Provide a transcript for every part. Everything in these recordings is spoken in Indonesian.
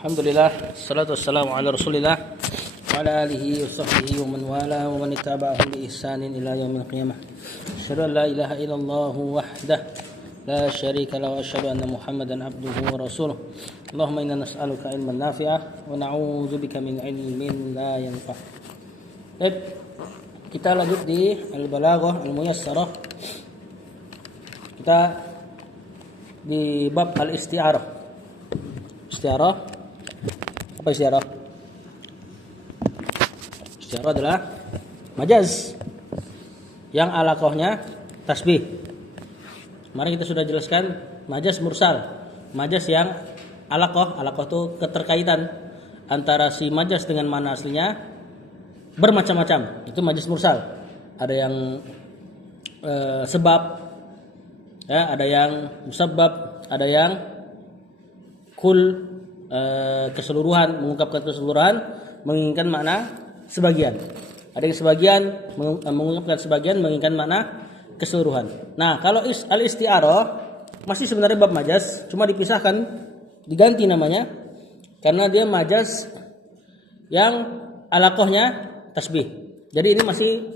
Alhamdulillah, salatu wassalamu ala Rasulillah wa ala alihi wa sahbihi wa man wala wa man ittaba'ahu bi ihsanin ila yaumil qiyamah. Asyhadu an la ilaha illallah wahdah la syarika lahu wa asyhadu anna Muhammadan abduhu wa rasuluh. Allahumma inna nas'aluka ilman nafi'ah wa na'udzubika min ilmin la yanfa'. Baik, kita lanjut di Al-Balaghah Al-Muyassarah. Kita di bab al-isti'arah. Isti'arah. Apa isti'arah? Isti'arah adalah majaz yang alaqahnya tasbih. Kemarin kita sudah jelaskan majaz mursal. Majaz yang alaqah itu keterkaitan antara si majaz dengan mana aslinya bermacam-macam. Itu majaz mursal. Ada yang sebab, ya, ada yang musabbab, ada yang kul, keseluruhan, mengungkapkan keseluruhan, menginginkan makna sebagian. Ada yang sebagian mengungkapkan sebagian, menginginkan makna keseluruhan. Nah, kalau al-isti'arah masih sebenarnya bab majaz, cuma dipisahkan, diganti namanya karena dia majaz yang alaqahnya tasbih. Jadi ini masih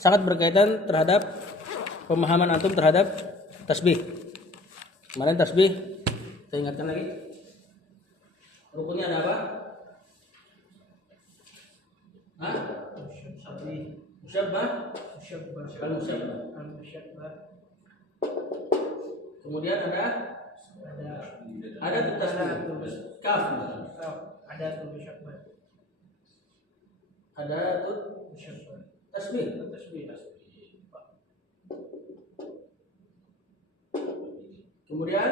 sangat berkaitan terhadap pemahaman antum terhadap tasbih. Kemarin tasbih, saya ingatkan lagi. Rukunnya ada apa? Hah? Musyabbah. Kemudian ada tasbih. Kaf. Ada tasbih. Kemudian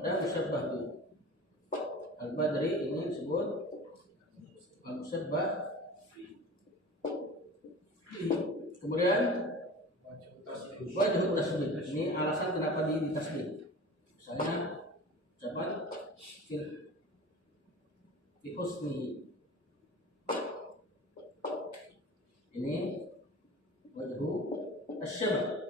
ada musyabbah. Al-Badri ini disebut al-musyabbah. Kemudian wajh tasbih. Ini alasan kenapa di tasbih. Misalnya ucapan fi husni. Ini wajhu asy-syabah.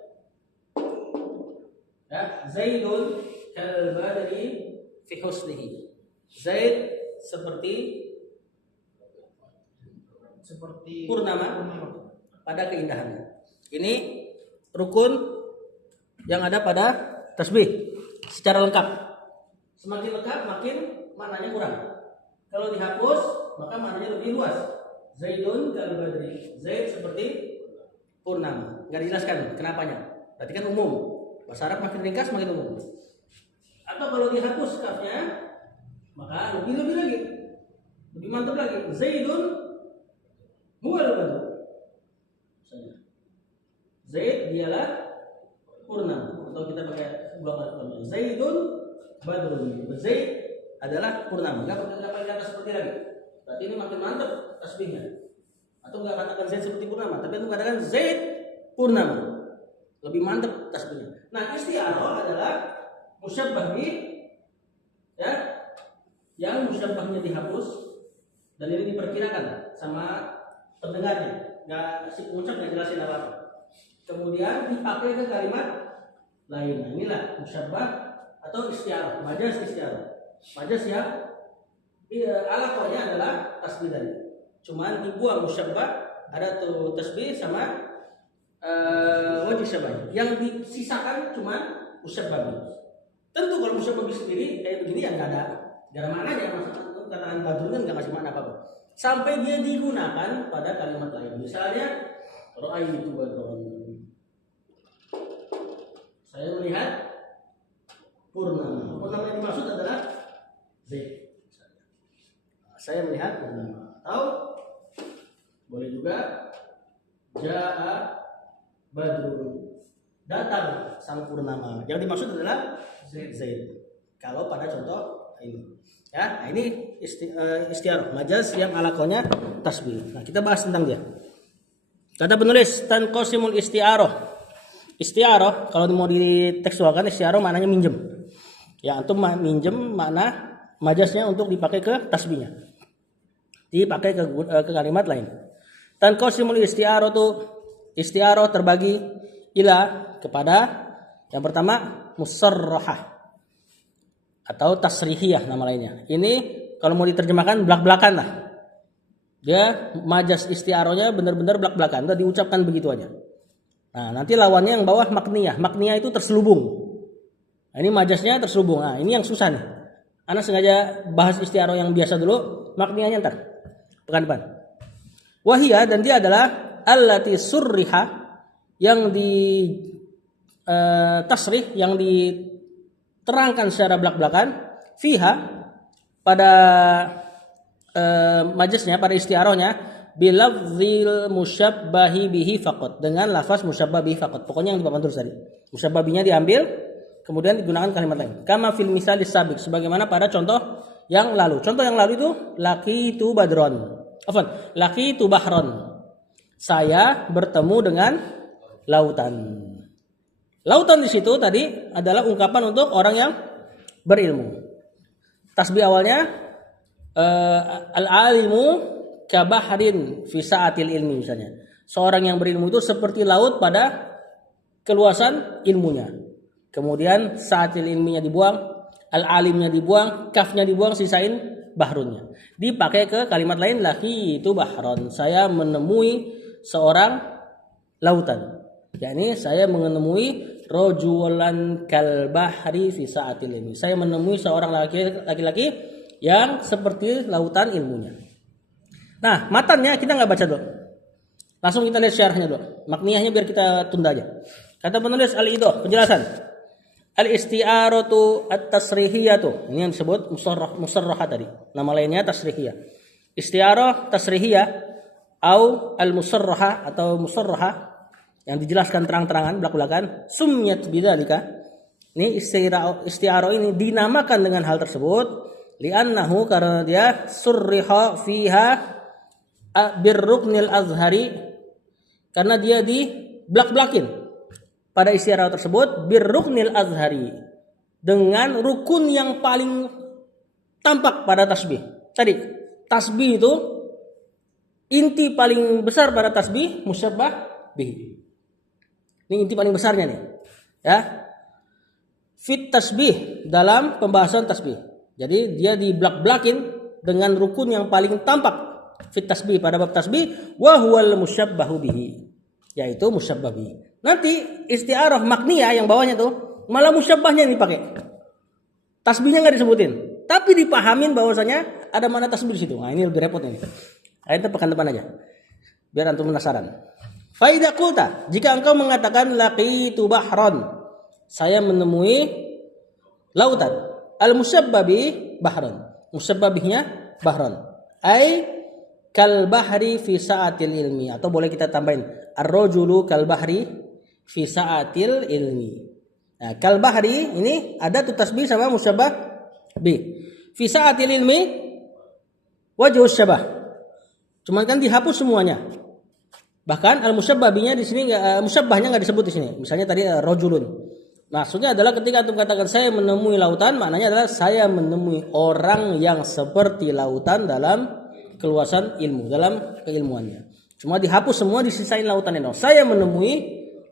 Ya, Zaidun kal badri fi husnihi. Zaid seperti purnama pada keindahannya. Ini rukun yang ada pada tasbih secara lengkap. Semakin lengkap makin maknanya kurang. Kalau dihapus maka maknanya lebih luas. Zaidun kal badri. Zaid seperti purnama. Enggak dijelaskan kenapanya. Berarti kan umum. Bahasa Arab makin ringkas makin umum. Atau kalau dihapus kafnya maka lebih lagi, lebih mantap lagi. Zaidun huwal badr. Zaid dialah purnama. Atau kita pakai ulangan Zaidun badrun. Zaid adalah purnama. Enggak pakai kata seperti lagi. Berarti ini makin mantap tasbihnya. Atau enggak katakan Zaid seperti purnama, tapi itu katakan Zaid purnama. Lebih mantap tasbihnya. Nah, isti'arah adalah musyabbah bi, ya, yang musyabbahnya dihapus dan ini diperkirakan sama pendengarnya, nggak si pengucap nggak jelasin apa-apa. Kemudian dipakai ke kalimat lain. Nah, inilah musyabbah atau isti'arah, majaz isti'arah. Majaz yang alaqahnya adalah tasbih tadi. Cuman dibuang musyabbah, ada tuh tasbih sama wajh syabah. Yang disisakan cuma musyabbah. Tentu kalau musyabbah sendiri kayak begini ya nggak ada maknanya. Maksudnya kataan badrun kan nggak kasih makna apa-apa sampai dia digunakan pada kalimat lain. Misalnya ra'aitu badran, saya melihat purnama. Purnama yang dimaksud adalah Zaid. Saya melihat purnama. Atau boleh juga ja'a badrun, datang sang purnama. Yang dimaksud adalah Zaid. Kalau pada contoh ini, ya, nah ini isti'arah majaz yang alaqahnya tasbih. Nah, kita bahas tentang dia. Kata penulis, tanqasimul isti'arah. Isti'arah kalau mau ditekstualkan, isti'arah maknanya minjem. Ya, antum minjem makna majaznya untuk dipakai ke tasbihnya. Dipakai ke kalimat lain. Tanqasimul isti'arah itu isti'arah terbagi ila kepada yang pertama musarrahah. atau tasrihiyah nama lainnya. Ini kalau mau diterjemahkan belak-belakan lah. Dia majas isti'arohnya benar-benar belak-belakan, udah diucapkan begitu aja. Nah, nanti lawannya yang bawah makniyah. Makniyah itu terselubung. Nah, ini majasnya terselubung. Nah, ini yang susah nih. Ana sengaja bahas isti'aroh yang biasa dulu, makniyahnya ntar pekan depan. Wahia, dan dia adalah allati surriha, yang di tasrih, yang diterangkan secara belak-belakan, fiha, pada majasnya, pada isti'arohnya, bilafzil musyabbahi bihi faqat, dengan lafaz musyabbah bihi faqat. Pokoknya yang di papan tulis tadi. Musyabbah bihinya diambil, kemudian digunakan kalimat lain. Kama fil misalis sabiq, sebagaimana pada contoh yang lalu. Contoh yang lalu itu laqitu badron. Laqitu bahron. Saya bertemu dengan lautan. Lautan di situ tadi adalah ungkapan untuk orang yang berilmu. Tasbih awalnya al-alimu kabahrin fi sa'atil ilmi, misalnya. Seorang yang berilmu itu seperti laut pada keluasan ilmunya. Kemudian sa'atil ilminya dibuang, al-alimnya dibuang, kafnya dibuang, sisain bahrunnya. Dipakai ke kalimat lain, laqitu bahron. Saya menemui seorang lautan. Yakni saya menemui rajulan kal bahri fi sa'atil ilmi. Saya menemui seorang laki-laki yang seperti lautan ilmunya. Nah, matannya kita nggak baca dulu. Langsung kita lihat syarahnya dulu. Makniyahnya biar kita tunda aja. Kata penulis al-idah, penjelasan. Al-isti'aratu at-tasrihiyatu. Ini yang disebut musarrahah tadi. Nama lainnya tasrihiyah. Isti'arah tasrihiyah au al-musarrahah atau musarrahah, yang dijelaskan terang-terangan belak-belakan, sumyat bidzalika. Ini isti'arah ini dinamakan dengan hal tersebut li'annahu, karena dia surriha fiha birruknil azhari, karena dia di blak-blakin pada isti'arah tersebut birruknil azhari, dengan rukun yang paling tampak pada tasbih. Tadi tasbih itu inti paling besar pada tasbih musyabbah bihi. Ini inti paling besarnya nih. Ya. Fit tasbih, dalam pembahasan tasbih. Jadi dia diblak-blakin dengan rukun yang paling tampak fit tasbih pada bab tasbih, wa huwal musyabbahu bihi, yaitu musyabbah bihi. Nanti isti'arah makniyah yang bawahnya tuh malah musyabbahnya yang dipakai. Tasbihnya enggak disebutin, tapi dipahamin bahwasanya ada mana tasbih di situ. Nah, ini lebih repot nih. Ayatnya pekan depan aja. Biar antum penasaran. Faida qulta, jika engkau mengatakan laqitu bahron, saya menemui lautan. Al-musyabbabi bahron. Musyabbabihnya bahron. Ai kal bahri fi sa'atil ilmi, atau boleh kita tambahin ar-rajulu kal bahri fi sa'atil ilmi. Nah, kal bahri ini ada tu tasbih sama musyabbah bi. Fi sa'atil ilmi wajhu syabah. Cuman kan dihapus semuanya. Bahkan al-musyabbabinya di sini musyabbahnya enggak disebut di sini. Misalnya tadi rajulun. Maksudnya adalah ketika antum katakan saya menemui lautan, maknanya adalah saya menemui orang yang seperti lautan dalam keluasan ilmu, dalam keilmuannya. Cuma dihapus semua, disisain lautan itu. Saya menemui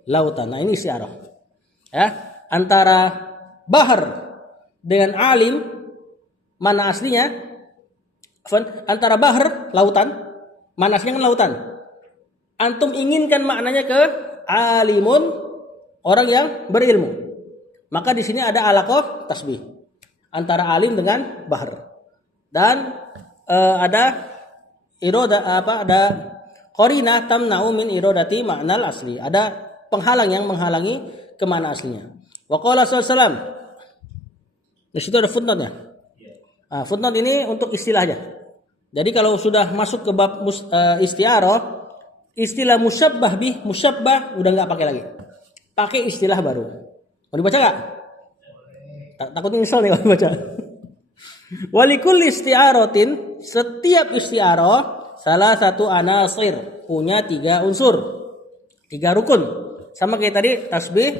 lautan. Nah, ini isti'arah. Ya, antara bahar dengan alim mana aslinya? Antara bahar lautan, mana aslinya kan lautan. Antum inginkan maknanya ke alimun, orang yang berilmu. Maka di sini ada alaqah tasbih antara alim dengan bahar. Dan ada ada qarinah tamna'u min iradati ma'nal asli. Ada penghalang yang menghalangi ke mana aslinya. Wa qala sallallahu. Di situ ada footnote-nya. Nah, footnote ini untuk istilah aja. Jadi kalau sudah masuk ke bab isti'arah, istilah musyabbah bih, musyabbah udah enggak pakai lagi. Pakai istilah baru. Mau dibaca enggak? Takut nyesel nih kalau dibaca. Walikulli isti'aratin, setiap isti'arah salah satu anasir, punya 3 unsur, 3 rukun. Sama kayak tadi tasbih,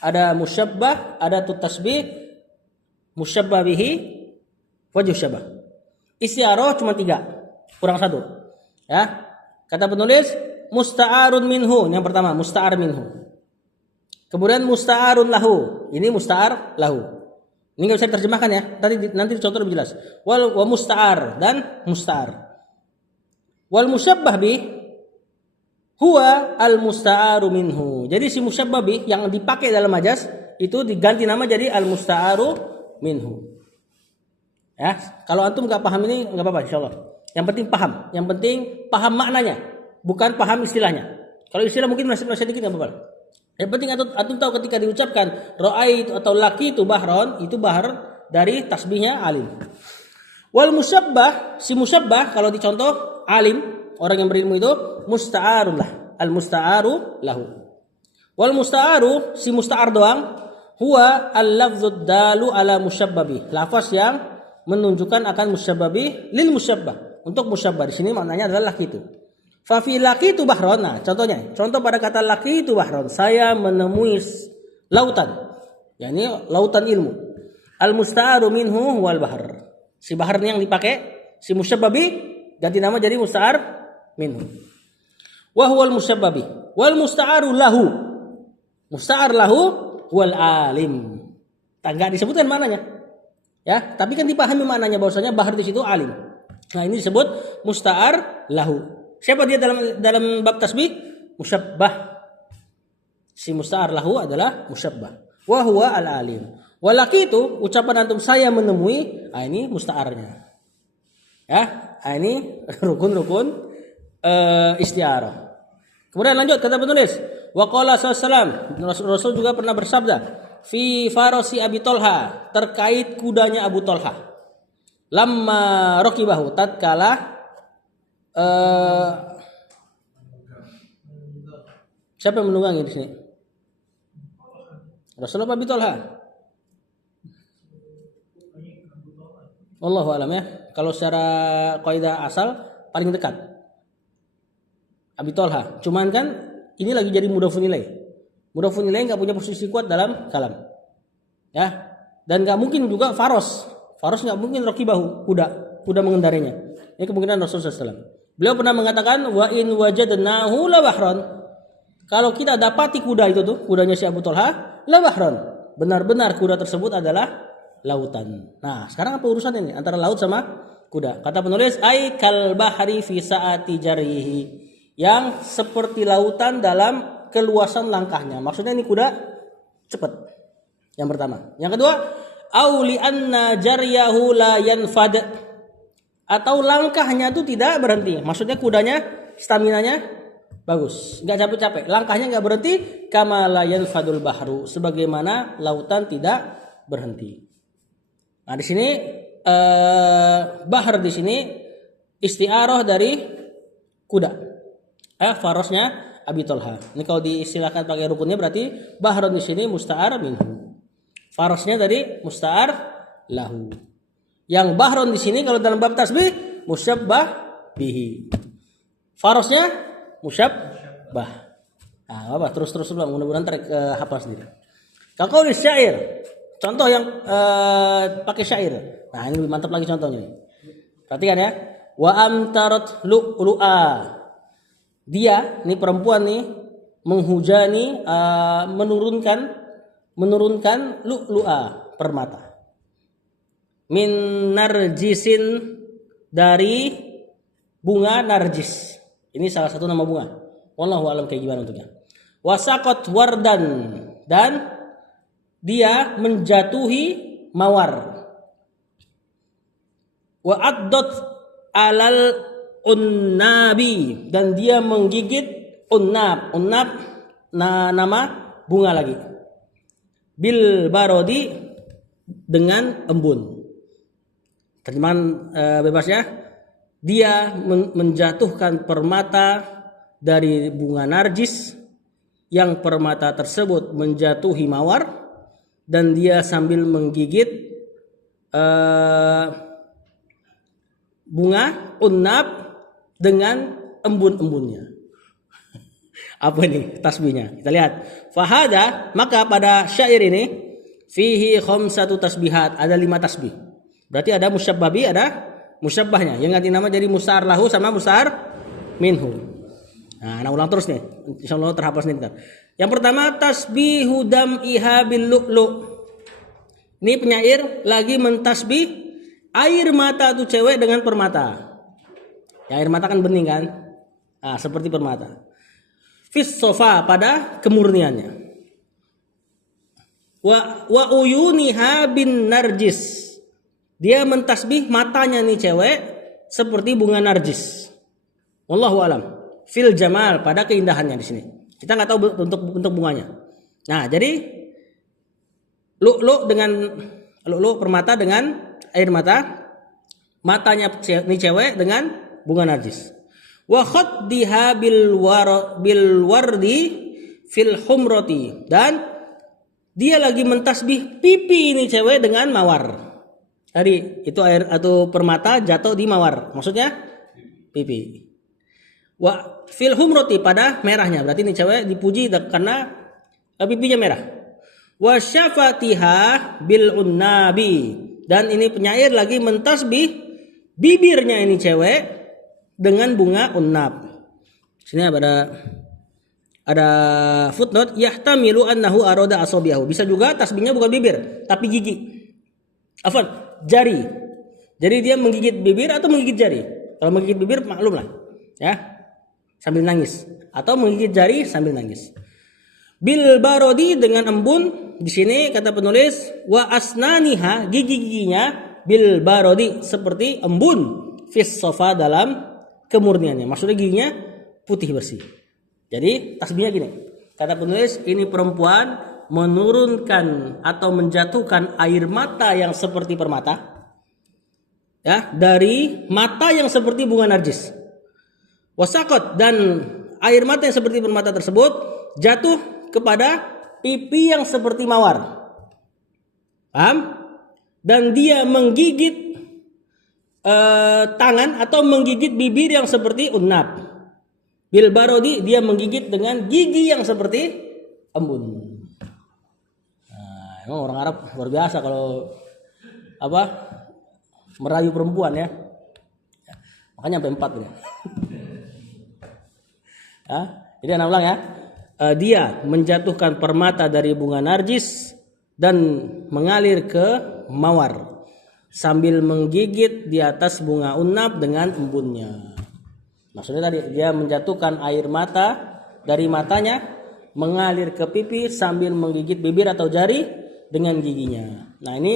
ada musyabbah, ada tu tasbih, musyabbah bihi, wajh syabah. Isti'arah cuma 3, kurang 1. Ya. Kata penulis musta'arun minhu, yang pertama musta'ar minhu. Kemudian musta'arun lahu, ini musta'ar lahu. Ini nggak bisa diterjemahkan ya. Nanti contoh lebih jelas. Wa musta'ar dan musta'ar. Wal musyabbah bi huwa al musta'aru minhu. Jadi si musyabbah bi yang dipakai dalam majaz itu diganti nama jadi al musta'aru minhu. Ya, kalau antum nggak paham ini nggak apa-apa insyaallah. Yang penting paham, yang penting paham maknanya, bukan paham istilahnya. Kalau istilah mungkin masih dikit nggak apa-apa. Yang penting antum tahu ketika diucapkan ra'aitu atau laqitu bahron, itu bahar dari tasbihnya alim. Wal musyabbah, si musyabbah kalau dicontoh alim, orang yang berilmu itu musta'arun lah, al musta'aru lahu. Wal musta'aru, si musta'ar doang, huwa al-lafzud dalu ala musyabbabi. Lafaz yang menunjukkan akan musyabbabi lil musyabbah. Untuk musyabbah di sini maknanya adalah laqitu. Fa fi laqitu bahron. Nah, contoh pada kata laqitu bahron, saya menemui lautan. yakni lautan ilmu. Al musta'aru minhu wal bahr. Si bahr ini yang dipakai, si musyabbabi ganti nama jadi musta'ar minhu. Wa huwal musyabbabi wal musta'aru lahu. Musta'ar lahu wal alim. Enggak disebutkan mananya. Ya, tapi kan dipahami maknanya bahwasanya bahr di situ alim. Nah, ini disebut musta'ar lahu. Siapa dia dalam bab tasbih? Musyabbah. Si musta'ar lahu adalah musyabbah. Wa huwa al alim. Walaki itu ucapan antum saya menemui, ini musta'arnya. Ya, ini rukun-rukun isti'arah. Kemudian lanjut kata penulis, wa qala sallallahu Rasul juga pernah bersabda fi farasi Abi Tolha, terkait kudanya Abu Tolha. Lamma raqibahu, tatkala siapa yang menunggangi di sini? Rasulullah Abi Tolha. Wallahu alam ya. Kalau secara kaidah asal paling dekat Abi Tolha. Cuman kan ini lagi jadi mudhafun ilaih. Mudhafun ilaih enggak punya posisi kuat dalam kalam. Ya. Dan enggak mungkin juga faros. Faros enggak mungkin raqibahu, kuda mengendarinya. Ini kemungkinan Rasulullah SAW. Beliau pernah mengatakan wa in wajadnahu la bahran. Kalau kita dapati kuda itu tuh, kudanya si Abu Tolha, la bahran. Benar-benar kuda tersebut adalah lautan. Nah, sekarang apa urusan ini antara laut sama kuda? Kata penulis, ai kal bahri fi saati jarihi. Yang seperti lautan dalam keluasan langkahnya. Maksudnya ini kuda cepat. Yang pertama. Yang kedua, au li anna jaryahu la yanfad. Atau langkahnya itu tidak berhenti. Maksudnya kudanya staminanya bagus, enggak capek-capek. Langkahnya enggak berhenti, kama la yanfadul bahru, sebagaimana lautan tidak berhenti. Nah, di sini bahar di sini isti'arah dari kuda. Farosnya Abi Tolha. Ini kalau diistilahkan pakai rukunnya berarti bahron di sini musta'ar minhu. Farosnya tadi musta'ar lahu. Yang bahron di sini kalau dalam bab tasbih musyabbah bihi. Farosnya musyabbah. Nah, apa? Terus dulu, mudah-mudahan hafal sendiri. Kalau di syair, contoh yang pakai syair. Nah, ini lebih mantap lagi contohnya nih. Perhatikan ya. Wa amtarat lu'lu'a. Dia, ini perempuan nih, menghujani, menurunkan lu'lu'a, permata. Min narjisin, dari bunga narjis. Ini salah satu nama bunga. Wallahu alam kayak gimana untuknya. Wasaqat wardan, dan dia menjatuhi mawar. Wa addot alal unnabi, dan dia menggigit unnab. Unnab nama bunga lagi. Bil barodi, dengan embun. Terjemahan bebasnya, dia menjatuhkan permata dari bunga narjis, yang permata tersebut menjatuhi mawar, dan dia sambil menggigit bunga unnab dengan embun-embunnya. Apa ini tasbihnya? Kita lihat. Fahada, maka pada syair ini fihi khamsatu tasbihat, ada 5 tasbih. Berarti ada musyabbabi, ada musyabbahnya. Yang ganti nama jadi musta'ar lahu sama musta'ar minhu. Nah, ulang terus nih. Insyaallah terhafal nih bentar. Yang pertama tasbihu dam'iha bil lu'lu'. Ini penyair lagi mentasbih air mata tuh cewek dengan permata. Ya, air mata kan bening kan? Nah, seperti permata. Fis sofa pada kemurniannya. Wa uyuniha bin narjis. Dia mentasbih matanya nih cewek seperti bunga narjis. Wallahu alam. Fil jamal pada keindahannya di sini. Kita nggak tahu untuk bunganya. Nah, jadi lu'lu' permata dengan air mata, matanya nih cewek dengan bunga narjis. Wa khaddiha bil wardi fil humrati, dan dia lagi mentasbih pipi ini cewek dengan mawar. Tadi itu air atau permata jatuh di mawar, maksudnya pipi. Wa fil humrati pada merahnya, berarti ini cewek dipuji karena pipinya merah. Wa syafatiha bil unnabi, dan ini penyair lagi mentasbih bibirnya ini cewek dengan bunga unnab. Sini ada footnote, yahtamilu annahu arada asabiyahu. Bisa juga tasbihnya bukan bibir tapi gigi. Jari. Jadi dia menggigit bibir atau menggigit jari. Kalau menggigit bibir maklum lah, ya, sambil nangis, atau menggigit jari sambil nangis. Bil barodi dengan embun. Di sini kata penulis wa asnaniha, gigi-giginya bil barodi seperti embun fis sofa dalam kemurniannya. Maksudnya giginya putih bersih. Jadi tasbihnya gini. Kata penulis ini perempuan menurunkan atau menjatuhkan air mata yang seperti permata, ya, dari mata yang seperti bunga narjis. Wasakot, dan air mata yang seperti permata tersebut jatuh kepada pipi yang seperti mawar. Paham? Dan dia menggigit tangan atau menggigit bibir yang seperti unnab. Bil barodi, dia menggigit dengan gigi yang seperti embun. Emang orang Arab luar biasa kalau merayu perempuan ya. Makanya sampai 4 ya. Ya, jadi anak ulang ya. Dia menjatuhkan permata dari bunga narjis dan mengalir ke mawar sambil menggigit di atas bunga unnab dengan embunnya. Maksudnya tadi dia menjatuhkan air mata dari matanya mengalir ke pipi sambil menggigit bibir atau jari dengan giginya. Nah, ini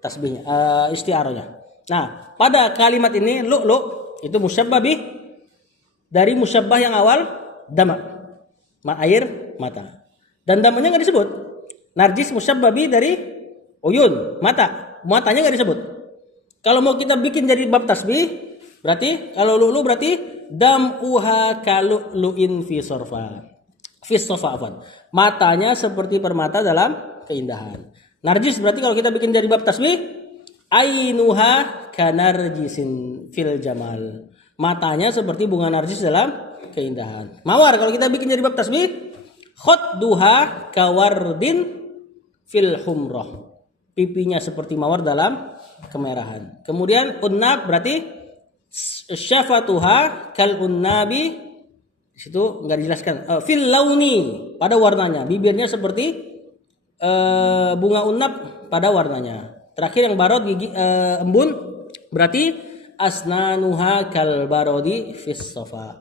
tasbihnya, isti'arahnya. Nah, pada kalimat ini lu'lu' itu musyabbah bih dari musyabbah yang awal dama, air mata. Dan damanya enggak disebut. Narjis musyabbah bih dari uyun, matanya enggak disebut. Kalau mau kita bikin jadi bab tasbih, berarti kalau lu'lu' berarti dam'uha kalu'lu'in fi sorfa. Fi sofa afwan. Matanya seperti permata dalam keindahan. Narjis berarti kalau kita bikin jadi bab tasbih, ainuha kanarjisin fil jamal. Matanya seperti bunga narjis dalam keindahan. Mawar kalau kita bikin jadi bab tasbih, khadduha kawardin fil humrah. Pipinya seperti mawar dalam kemerahan. Kemudian unnab berarti syafatuha kal unnabi. Di situ enggak dijelaskan. Fil launi pada warnanya. Bibirnya seperti bunga unnab pada warnanya. Terakhir yang barod gigi embun berarti asnanuha kal barodi fis sofa.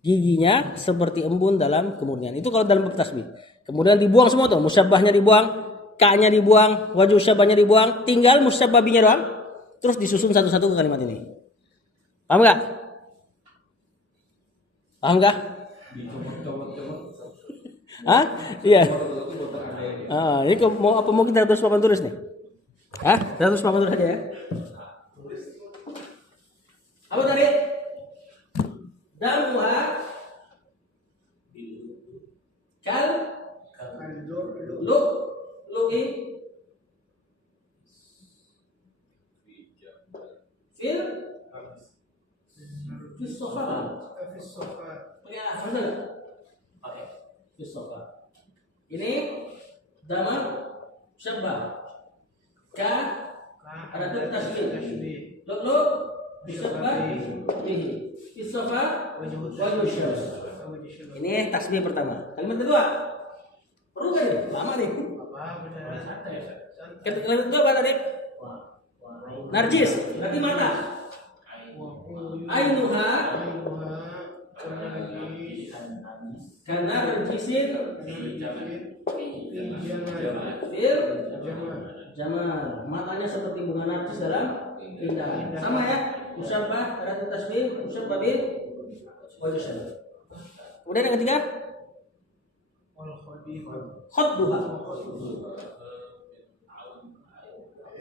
Giginya seperti embun dalam kemurnian. Itu kalau dalam tasbih. Kemudian dibuang semua tuh, musyabbahnya dibuang, ka-nya dibuang, wajh syabahnya dibuang, tinggal musyabbah binya doang. Terus disusun satu-satu ke kalimat ini. Paham enggak? Paham enggak? Hah? Iya. Ini mau kita terus papan tulis nih? Terus papan tulis aja ya. Apa tadi? Damwa kal lu'i fil sofa. Ya, benar. Oke. Fis sofa. Ini dama syabah. Ka ada tasbih. Lu syabah bihi. Fis sofa wajh syabah. Ini tasbih pertama. Kalimat kedua. Perlu kan? Lama nih. Apa? Santai. Kalimat kedua apa tadi? Narjis, berarti mata. Ainuha karena narjisin fil jamal. Matanya seperti bunga narjis dalam keindahan. Sama ya, musyabbah, ada tasbih, musyabbah bil wajh syabah. Kemudian yang ketiga, khadduha.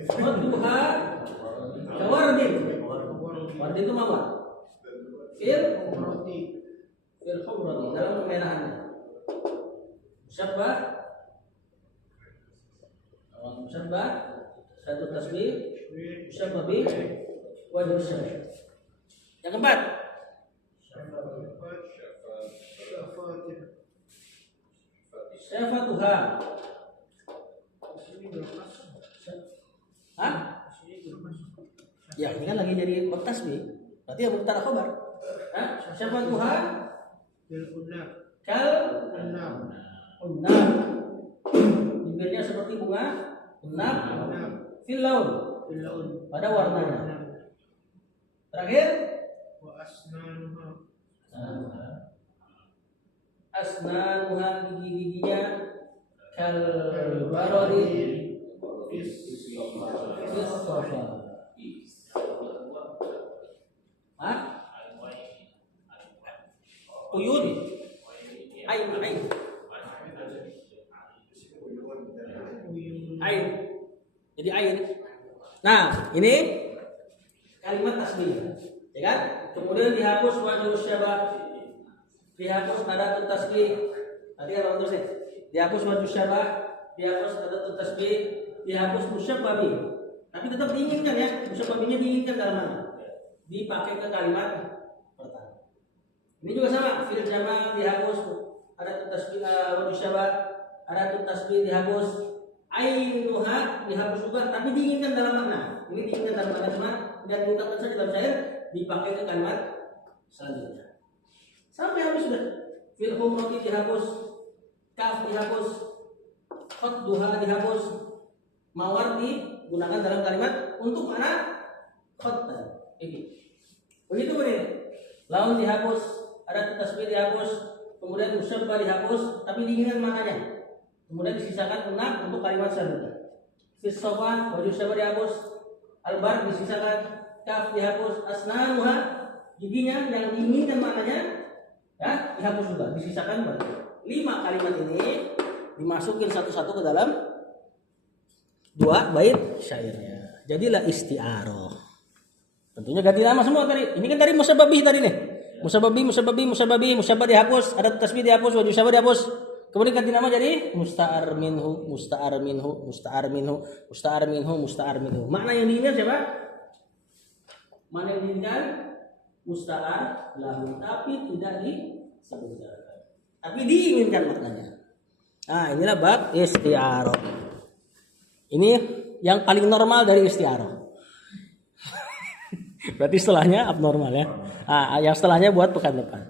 Khadduha kawardin. Wardin itu mawar. Fil khubrati dalam kemerahannya. Musyabbah, satu tasbih, musyabbah bil wajh syabah. Yang keempat, syafatuha. Hah? Ya, ini kan lagi jadi bab tasbih. Berarti ya mubtada khabar. Hah? Syafatuha kal unnab. Bibirnya seperti bunga unnab fil laun pada warnanya. Terakhir asnanuha gigi-giginya kal barori uyun ain. Jadi ain. Nah, ini kalimat tasbih, ya kan? Kemudian dihapus wajh syabah, dihapus tanda tasbih. Tadi kan terus nih. Dihapus wajh syabah, dihapus tanda tasbih, dihapus musyabbah bi. Tapi tetap diinginkan ya, musyabbah bi-nya diinginkan dalam mana? Dipakai ke kalimat pertama. Ini juga sama, fil jamal dihapus, ada tasbih wajh syabah, ada tasbih dihapus, ainuha dihapus juga, tapi diinginkan dalam makna. Ini diinginkan dalam makna cuma dan diungkapkan saja dalam syair, dipakai ke kalimat selanjutnya. Sampai habis sudah. Fil khumrati dihapus, kaf dihapus, khadduha dihapus, mawar digunakan dalam kalimat untuk mana? Khaddan. Ini. Begitu ini. Laun dihapus, ada tasbih dihapus, kemudian musyabbah dihapus, tapi diinginkan maknanya. Kemudian disisakan unnab untuk kalimat selanjutnya. Fis safa wajh syabah dihapus, albar disisakan, kaf dihapus, asnanuha giginya yang diinginkan maknanya ya dihapus juga, disisakan berarti 5 kalimat ini dimasukin satu-satu ke dalam 2 bait syairnya. Jadilah isti'arah. Tentunya ganti nama semua tadi. Ini kan tadi musyabbah bih tadi nih. Musyabbah bih, musyabbah dihapus, ada tasbih dihapus, wajh syabah dihapus. Kemudian ganti nama jadi musta'ar minhu. Makna yang diinginkan siapa? Mana yang diinginkan? Musta'ar lahu, tapi tidak disebutkan. Tapi diinginkan maknanya. Nah, inilah bab isti'arah. Ini yang paling normal dari isti'arah. Berarti setelahnya abnormal ya. Yang setelahnya buat pekan depan.